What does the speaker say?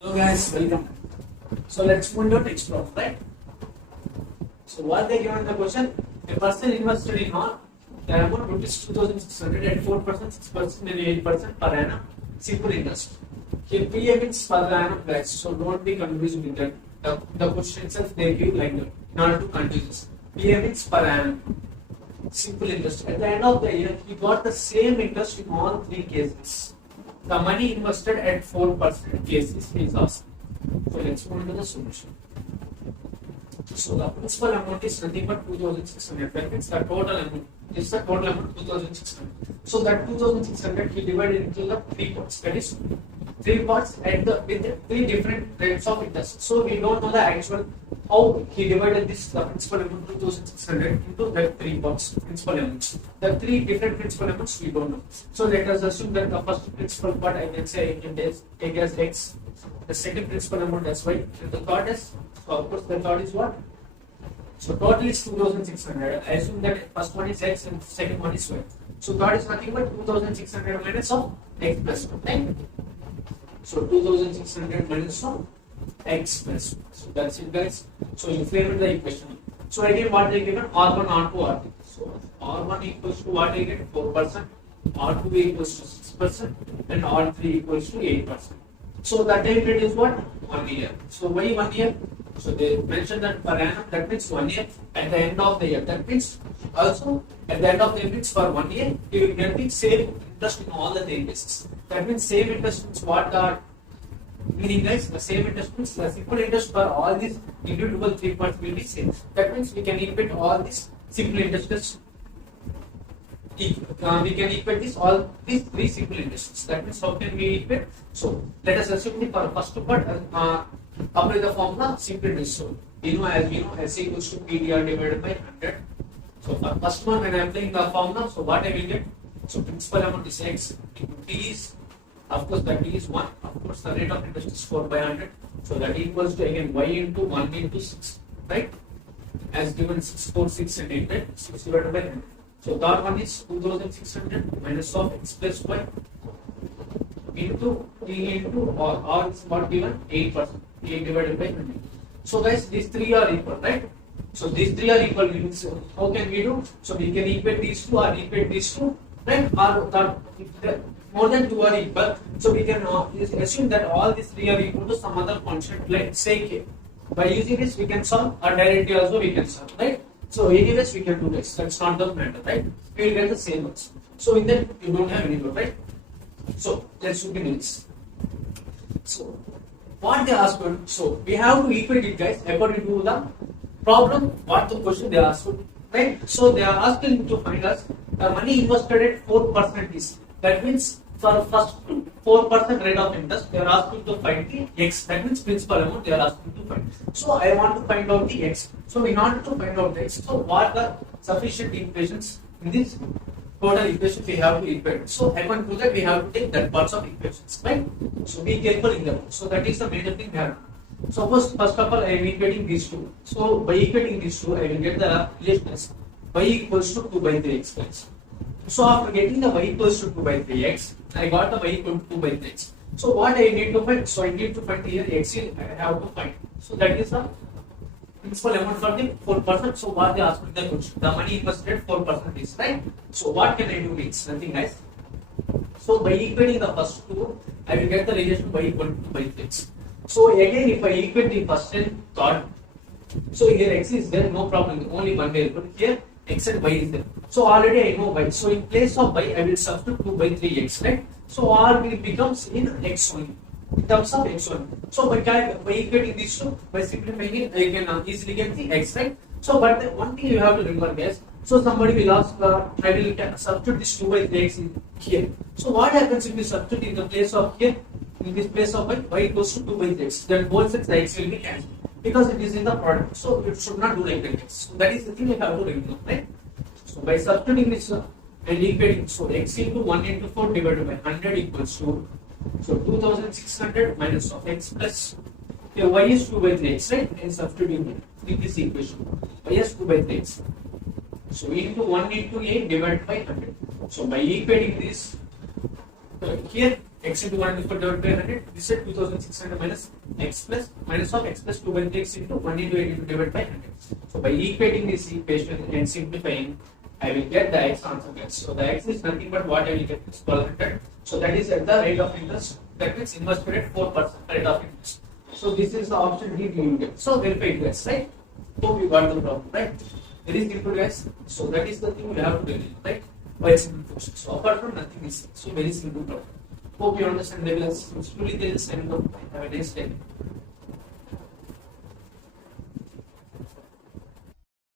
Hello guys, welcome. So let's move into text prompt, right? So what they given the question? A person invested in all the amount rupees 2,600 at 4%, 6%, and 8% per annum. Simple interest. Here PA means per annum guys, so don't be confused with that. The question itself they give like that in order to confuse us. PA means per annum. Simple interest. At the end of the year, he got the same interest in all three cases. The money invested at 4% cases is asking. So let's move into the solution. So the principal amount is nothing but 2,600. That means the total amount is the total amount 2,600. So that 2,600 he divided into the three parts. That is three parts at the with three different rates of interest. So we don't know the actual how he divided this the principal amount 2,600 into the three parts principal amounts. The three different principal amounts we don't know. So let us assume that the first principal part I can say I can take as x, the second principal amount as y, and the third is so of course the third is what? So total is 2,600. I assume that first one is x and second one is y. So third is nothing but 2,600 minus of x plus 1, right? So 2,600 minus of x plus 1. So that's it guys. So you frame the equation. So again what they given? R1, R2, R3. So R1 equals to what I get? 4%. R2 equals to 6% and R3 equals to 8%. So the time period is what? 1 year. So why 1 year? So they mentioned that per annum, that means 1 year. At the end of the year, that means also at the end of the year means for 1 year, you will get the same interest in all the three cases. That means same interest means what are meaning guys? The same interest means the simple interest for all these individual three parts will be same. That means we can equate all these simple interests. We can equate this all these three simple interests. That means how can we equate? So let us assume the for first part apply the formula simple interest. So you know as we know S equals to PDR divided by 100. So for first one when I am applying the formula, so what I will get? So principal amount is x into t is of course that t is 1. Of course the rate of interest is 4 by 100. So that equals to again y into 1 into 6, right? As given 6, 4, 6 and 8, right? 6 divided by 100. So third one is 2,600 minus of x plus y into t into or is what given 8%. 8 divided by 100. So guys, these three are equal, right? So these three are equal. Means how can we do? So we can equate these two or equate these two, right? Or more than two are equal. So we can assume that all these three are equal to some other constant, let's say k. By using this, we can solve, or directly also we can solve, right? So anyways, we can do this. That's not the matter, right? We will get the same answer. So in that you don't have any doubt, right? So let's look into this. So what they asked for, so we have to equate it guys according to the problem what the question they asked for, right? So they are asking to find us the money invested at 4% is, that means for first 4% rate of interest they are asking to find the x, that means principal amount they are asking to find. So I want to find out the x. So in order to find out the x, so what are sufficient equations in this total equation we have to equate. So according to that we have to take that parts of equations, right? So be careful in that. So that is the major thing we have. Suppose first of all I am equating these two. So by equating these two I will get the relation as y equals to 2 by 3x guys. So after getting the y equals to 2 by 3x, I got the y equal to 2 by 3x. So what I need to find? So I need to find here x I have to find. So that is the principal amount for the 4%. So what they asked me the question, the money invested 4% is, right? So what can I do? It's nothing guys. So by equating the first two, I will get the relation y equal to 2 by 3x. So again if I equate the first and third, so here x is there, no problem, only one variable. Here x and y is there. So already I know y. So in place of y, I will substitute 2 by 3x, right? So r will becomes in x only, in terms of x only. So by equating these two, by simplifying it, I can easily get the x, right? So but one thing you have to remember guys. So somebody will ask, I will substitute this 2 by 3x in here. So what happens if you substitute in the place of here, in this place of y equals to 2 by 3x, then both sides the x will be cancelled because it is in the product. So it should not do like that. So that is the thing you have to remember, right? So by substituting this and equating, so x into 1 into 4 divided by 100 equals to, so 2,600 minus of x plus, here y is 2 by 3x, right? And substituting in this equation, y is 2 by 3x. So into 1 into 8 divided by 100. So by equating this, here x into 1 into 4 divided by 100. This is 2600 minus of x plus 2 by 3 x into 1 into 8 into divided by 100. So by equating this equation and simplifying, I will get the x answer guys. So the x is nothing but what I will get is 1200. So that is at the rate of interest. That means inverse period 4% rate of interest. So this is the option D you will get. So verify it guys, right? Hope you got the problem, right? Very simple guys. So that is the thing we have to do, right? By a simple function. So apart from nothing is so very simple problem. Hope you understand the lessons. Truly there is end of. Have a nice day.